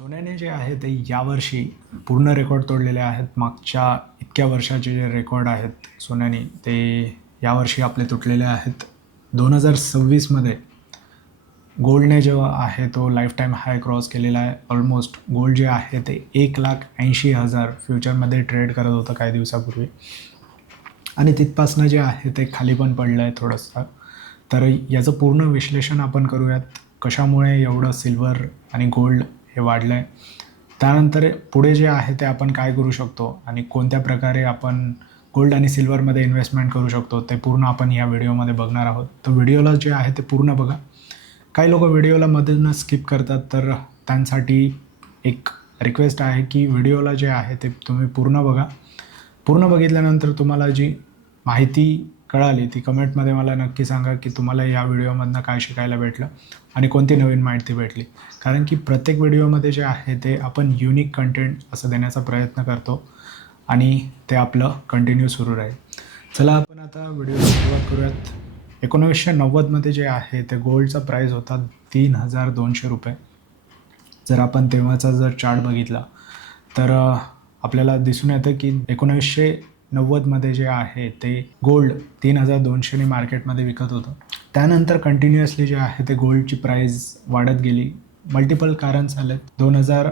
सोन्याने जे आहे ते यावर्षी पूर्ण रेकॉर्ड तोडलेले आहेत. मागच्या इतक्या वर्षाचे जे रेकॉर्ड आहेत सोन्याने ते यावर्षी आपले तुटलेले आहेत. दोन हजार सव्वीसमध्ये गोल्डने जो आहे तो लाईफ टाईम हाय क्रॉस केलेला आहे. ऑलमोस्ट गोल्ड जे आहे ते एक लाख ऐंशी हजार फ्युचरमध्ये ट्रेड करत होतं काही दिवसापूर्वी. आणि तिथपासनं जे आहे ते खाली पण पडलं आहे थोडंसं. तर याचं पूर्ण विश्लेषण आपण करूयात. कशामुळे एवढं सिल्वर आणि गोल्ड हे वाढलं आहे त्यानंतर पुढे जे आहे ते आपण काय करू शकतो आणि कोणत्या प्रकारे आपण गोल्ड आणि सिल्वरमध्ये इन्व्हेस्टमेंट करू शकतो ते पूर्ण आपण या व्हिडिओमध्ये बघणार आहोत. तर व्हिडिओला जे आहे ते पूर्ण बघा. काही लोक व्हिडिओला मधून स्किप करतात तर त्यांसाठी एक रिक्वेस्ट आहे की व्हिडिओला जे आहे ते तुम्ही पूर्ण बघा. पूर्ण बघितल्यानंतर तुम्हाला जी माहिती कळाली. ती कमेंटमध्ये मला नक्की सांगा की तुम्हाला या व्हिडिओमधनं काय शिकायला भेटलं आणि कोणती नवीन माहिती भेटली. कारण की प्रत्येक व्हिडिओमध्ये जे आहे ते आपण युनिक कंटेंट असं देण्याचा प्रयत्न करतो आणि ते आपलं कंटिन्यू सुरू राहील. चला आपण आता व्हिडिओ सुरुवात करूयात. एकोणीसशे नव्वदमध्ये जे आहे ते गोल्डचा प्राईस होता तीन हजार दोनशे रुपये. जर आपण तेव्हाचा जर चार्ट बघितला तर आपल्याला दिसून येतं की एकोणीसशे नव्वदमध्ये जे आहे ते गोल्ड तीन हजार दोनशेने मार्केटमध्ये विकत होतं. त्यानंतर कंटिन्युअसली जे आहे ते गोल्डची प्राईज वाढत गेली. मल्टिपल कारण झालेत. दोन हजार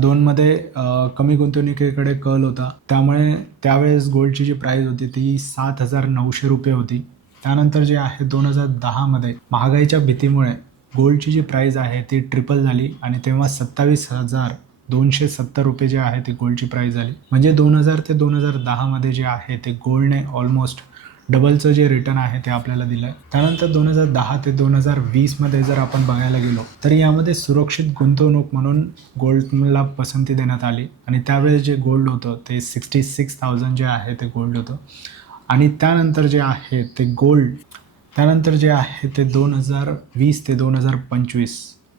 दोनमध्ये कमी गुंतवणुकीकडे कल होता. त्यामुळे त्यावेळेस गोल्डची जी प्राईज होती ती सात हजार नऊशे रुपये होती. त्यानंतर जे आहे दोन हजार दहामध्ये महागाईच्या भीतीमुळे गोल्डची जी प्राईज आहे ती ट्रिपल झाली आणि तेव्हा सत्तावीस हजार दोनशे सत्तर रुपये जे आहे ते गोल्डची प्राईज झाली. म्हणजे दोन हजार ते दोन हजार दहामध्ये जे आहे ते गोल्डने ऑलमोस्ट डबलचं जे रिटर्न आहे ते आपल्याला दिलं आहे त्यानंतर दोन हजार दहा ते दोन हजार वीसमध्ये जर आपण बघायला गेलो तर यामध्ये सुरक्षित गुंतवणूक म्हणून गोल्डला पसंती देण्यात आली. आणि त्यावेळेस जे गोल्ड होतं ते सिक्स्टी सिक्स थाउजंड जे आहे ते गोल्ड होतं. आणि त्यानंतर जे आहे ते गोल्ड त्यानंतर जे आहे ते दोन हजार वीस ते दोन हजार पंचवीस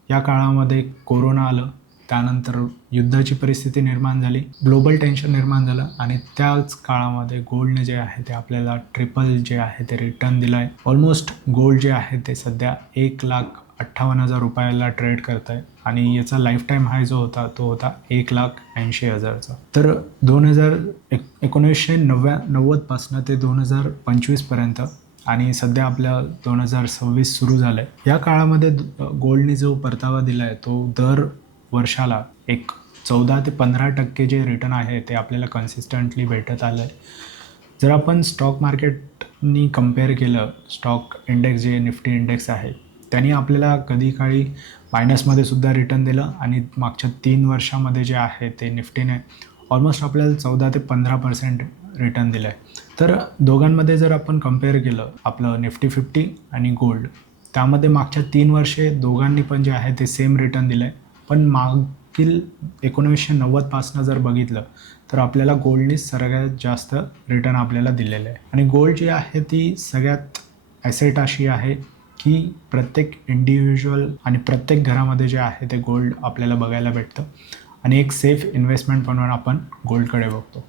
या काळामध्ये कोरोना आलं. त्यानंतर युद्धाची परिस्थिती निर्माण झाली ग्लोबल टेन्शन निर्माण झालं आणि त्याच काळामध्ये गोल्डने जे आहे ते आपल्याला ट्रिपल जे आहे ते रिटर्न दिलं आहे ऑलमोस्ट गोल्ड जे आहे ते सध्या एक लाख अठ्ठावन्न हजार रुपयाला ट्रेड करत आहे आणि याचा लाईफ टाईम हाय जो होता तो होता एक लाख ऐंशी हजारचा. तर दोन हजार एक एकोणीसशे नव्या नव्वदपासनं ते दोन हजार पंचवीसपर्यंत आणि सध्या आपल्या दोन हजार सव्वीस सुरू झालं आहे या काळामध्ये गोल्डने जो परतावा दिला आहे तो दर वर्षाला एक चौदा ते पंधरा टक्के जे रिटर्न आहे ते आपल्याला कन्सिस्टंटली भेटत आलं आहे जर आपण स्टॉक मार्केटनी कंपेअर केलं स्टॉक इंडेक्स जे निफ्टी इंडेक्स आहे त्यांनी आपल्याला कधी काळी मायनसमध्ये सुद्धा रिटर्न दिलं आणि मागच्या तीन वर्षामध्ये जे आहे ते निफ्टीने ऑलमोस्ट आपल्याला चौदा ते पंधरा पर्सेंट रिटर्न दिलं आहे तर दोघांमध्ये जर आपण कंपेअर केलं आपलं निफ्टी फिफ्टी आणि गोल्ड त्यामध्ये मागच्या तीन वर्षे दोघांनी पण जे आहे ते सेम रिटर्न दिलं आहे पण मागील एकोणीसशे नव्वदपासनं जर बघितलं तर आपल्याला गोल्डनी सगळ्यात जास्त रिटर्न आपल्याला दिलेलं आहे. आणि गोल्ड जी आहे ती सगळ्यात ॲसेट अशी आहे की प्रत्येक इंडिव्हिज्युअल आणि प्रत्येक घरामध्ये जे आहे ते गोल्ड आपल्याला बघायला भेटतं. आणि एक सेफ इन्व्हेस्टमेंट म्हणून आपण गोल्डकडे बघतो.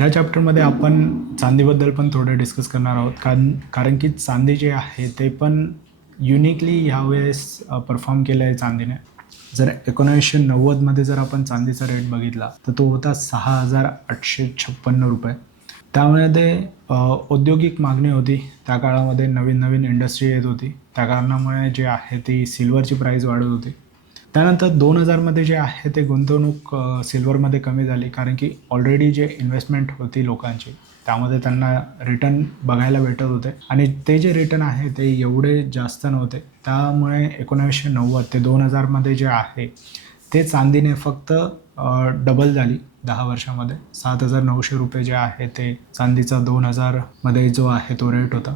या चॅप्टरमध्ये आपण चांदीबद्दल पण थोडं डिस्कस करणार आहोत. कारण कारण की चांदी जे आहे ते पण युनिकली ह्यावेळेस परफॉर्म केलं आहे चांदीने. जर एकोणीसशे नव्वदमध्ये जर आपण चांदीचा रेट बघितला तर तो होता सहा हजार आठशे छप्पन्न रुपये. त्यामुळे ते औद्योगिक मागणी होती. त्या काळामध्ये नवीन नवीन इंडस्ट्री येत होती. त्या कारणामुळे जे आहे ती सिल्वरची प्राईस वाढत होती. त्यानंतर दोन हजारमध्ये जे आहे ते गुंतवणूक सिल्वरमध्ये कमी झाली. कारण की ऑलरेडी जे इन्व्हेस्टमेंट होती लोकांची त्यामध्ये त्यांना रिटर्न बघायला भेटत होते. आणि ते जे रिटर्न आहे ते एवढे जास्त नव्हते. त्यामुळे एकोणावीसशे नव्वद ते दोन हजारमध्ये जे आहे ते चांदीने फक्त डबल झाली दहा वर्षामध्ये. सात हजार नऊशे रुपये जे आहे ते चांदीचा दोन हजारमध्ये जो आहे तो रेट होता.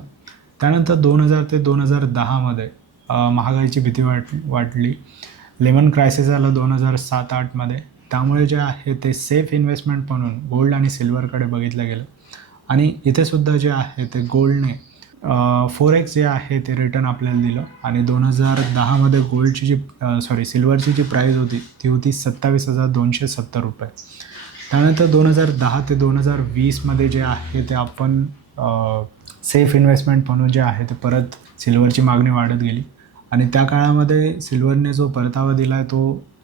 त्यानंतर दोन हजार ते दोन हजार दहामध्ये महागाईची भीती वाट वाढली लेमन क्रायसिस झालं दोन हजार सात आठमध्ये त्यामुळे जे आहे ते सेफ इन्व्हेस्टमेंट म्हणून गोल्ड आणि सिल्वरकडे बघितलं गेलं. आणि इथे सुद्धा जे आहे ते गोल्डने फोर एक्स जे आहे ते रिटर्न आपल्याला दिलं. आणि दोन हजार दहामध्ये गोल्डची जी सॉरी सिल्वरची जी प्राईज होती ती होती सत्तावीस हजार दोनशे सत्तर रुपये. त्यानंतर दोन हजार दहा ते दोन हजार वीसमध्ये जे आहे ते आपण सेफ इन्व्हेस्टमेंट म्हणून जे आहे ते परत सिल्वरची मागणी वाढत गेली. आणि त्या काळामध्ये सिल्वरने जो परतावा दिला आहे तो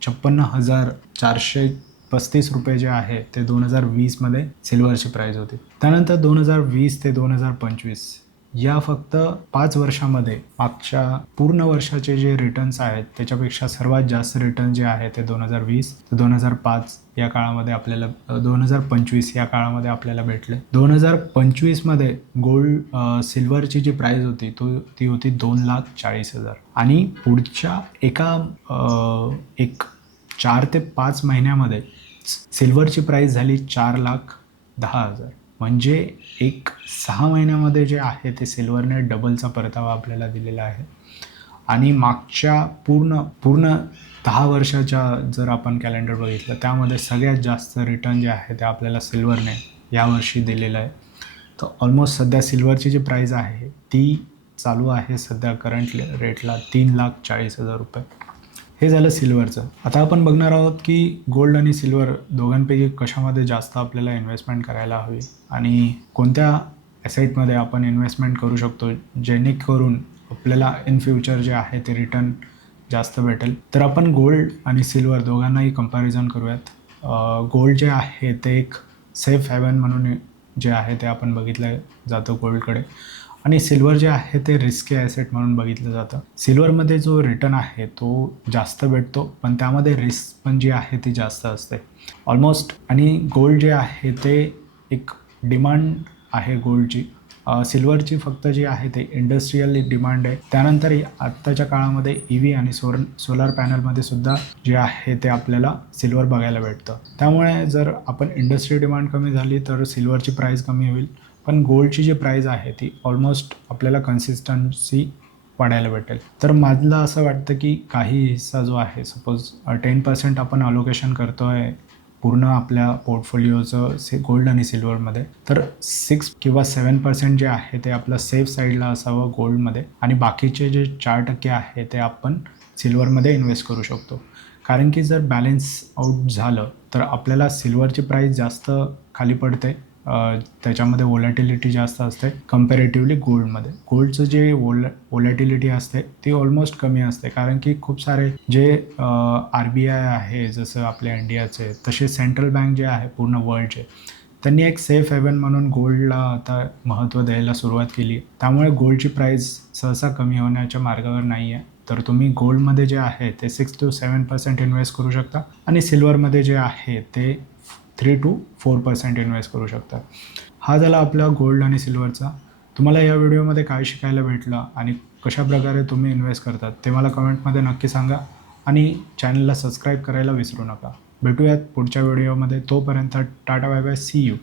छप्पन्न हजार चारशे पस्तीस रुपये जे आहे ते दोन हजार वीसमध्ये सिल्वरची प्राईज होती. त्यानंतर दोन हजार वीस ते दोन हजार पंचवीस या फक्त पाच वर्षामध्ये मागच्या पूर्ण वर्षाचे जे रिटर्न्स आहेत त्याच्यापेक्षा सर्वात जास्त रिटर्न जे आहे ते दोन हजार वीस ते दोन हजार पाच या काळामध्ये आपल्याला दोन हजार पंचवीस या काळामध्ये आपल्याला भेटले. दोन हजार पंचवीसमध्ये गोल्ड सिल्वरची जी प्राईज होती तो ती होती दोन लाख चाळीस हजार. आणि पुढच्या एका एक चार ते पाच महिन्यामध्ये सिल्वरची प्राईस झाली चार लाख दहा हजार. म्हणजे एक सहा महिन्यामध्ये जे आहे ते सिल्वरने डबलचा परतावा आपल्याला दिलेला आहे. आणि मागच्या पूर्ण पूर्ण दहा वर्षाच्या जर आपण कॅलेंडर बघितलं त्यामध्ये सगळ्यात जास्त रिटर्न जे आहे ते आपल्याला सिल्वरने यावर्षी दिलेलं आहे. तर ऑलमोस्ट सध्या सिल्वरची जी प्राईज आहे ती चालू आहे सध्या करंट रेटला तीन लाख चाळीस हजार रुपये. हे झालं सिल्वरचं. आता आपण बघणार आहोत की गोल्ड आणि सिल्वर दोघांपैकी कशामध्ये जास्त आपल्याला इन्व्हेस्टमेंट करायला हवी आणि कोणत्या ॲसेटमध्ये आपण इन्व्हेस्टमेंट करू शकतो जेणेकरून आपल्याला इन फ्युचर जे आहे ते रिटर्न जास्त भेटेल. तर आपण गोल्ड आणि सिल्वर दोघांनाही कंपॅरिझन करूयात. गोल्ड जे आहे ते एक सेफ हॅवन म्हणून जे आहे ते आपण बघितलं जातं गोल्डकडे. आणि सिल्वर जे आहे ते रिस्की ॲसेट म्हणून बघितलं जातं. सिल्वरमध्ये जो रिटर्न आहे तो जास्त भेटतो पण त्यामध्ये रिस्क पण जी आहे ती जास्त असते. ऑलमोस्ट आणि गोल्ड जे आहे ते एक डिमांड आहे गोल्डची सिल्वरची फक्त जी आहे ते इंडस्ट्रीयल डिमांड आहे. त्यानंतर आत्ताच्या काळामध्ये ई व्ही आणि सोर सोलार पॅनलमध्ये सुद्धा जे आहे ते आपल्याला सिल्वर बघायला भेटतं. त्यामुळे जर आपण इंडस्ट्री डिमांड कमी झाली तर सिल्वरची प्राईस कमी होईल. पण गोल्डची जी प्राईज आहे ती ऑलमोस्ट आपल्याला कन्सिस्टन्सी वाढायला भेटेल. तर माझं असं वाटतं की काही हिस्सा जो आहे सपोज टेन पर्सेंट आपण अलोकेशन करतो आहे पूर्ण आपल्या पोर्टफोलिओचं से गोल्ड आणि सिल्वरमध्ये तर सिक्स किंवा सेवन पर्सेंट जे आहे ते आपलं सेफ साईडला असावं गोल्डमध्ये आणि बाकीचे जे चार टक्के आहे ते आपण सिल्वरमध्ये इन्व्हेस्ट करू शकतो. कारण की जर बॅलेन्स आऊट झालं तर आपल्याला सिल्वरची प्राईस जास्त खाली पडते त्याच्यामध्ये वॉलॅटिलिटी जास्त असते. कम्पॅरेटिव्हली गोल्डमध्ये गोल्डचं जे वोल वॉलॅटिलिटी असते ती ऑलमोस्ट कमी असते. कारण की खूप सारे जे आर बी आय आहे जसं आपल्या इंडियाचे तसे सेंट्रल बँक जे आहे पूर्ण वर्ल्डचे त्यांनी एक सेफ हेवन म्हणून गोल्डला आता महत्त्व द्यायला सुरुवात केली. त्यामुळे गोल्डची प्राईस सहसा कमी होण्याच्या मार्गावर नाही आहे तर तुम्ही गोल्डमध्ये जे आहे ते six two seven percent invest करू शकता. आणि सिल्वरमध्ये जे आहे ते three two four percent invest करू शकता. हा झाला आपला गोल्ड आणि सिल्वरचा तुम्हाला या व्हिडिओमध्ये काय शिकायला भेटलं आणि कशाप्रकारे तुम्ही इन्व्हेस्ट करतात ते मला कमेंटमध्ये नक्की सांगा आणि चॅनलला सबस्क्राईब करायला विसरू नका. भेटूयात पुढच्या व्हिडिओमध्ये तोपर्यंत Tata bye bye. See you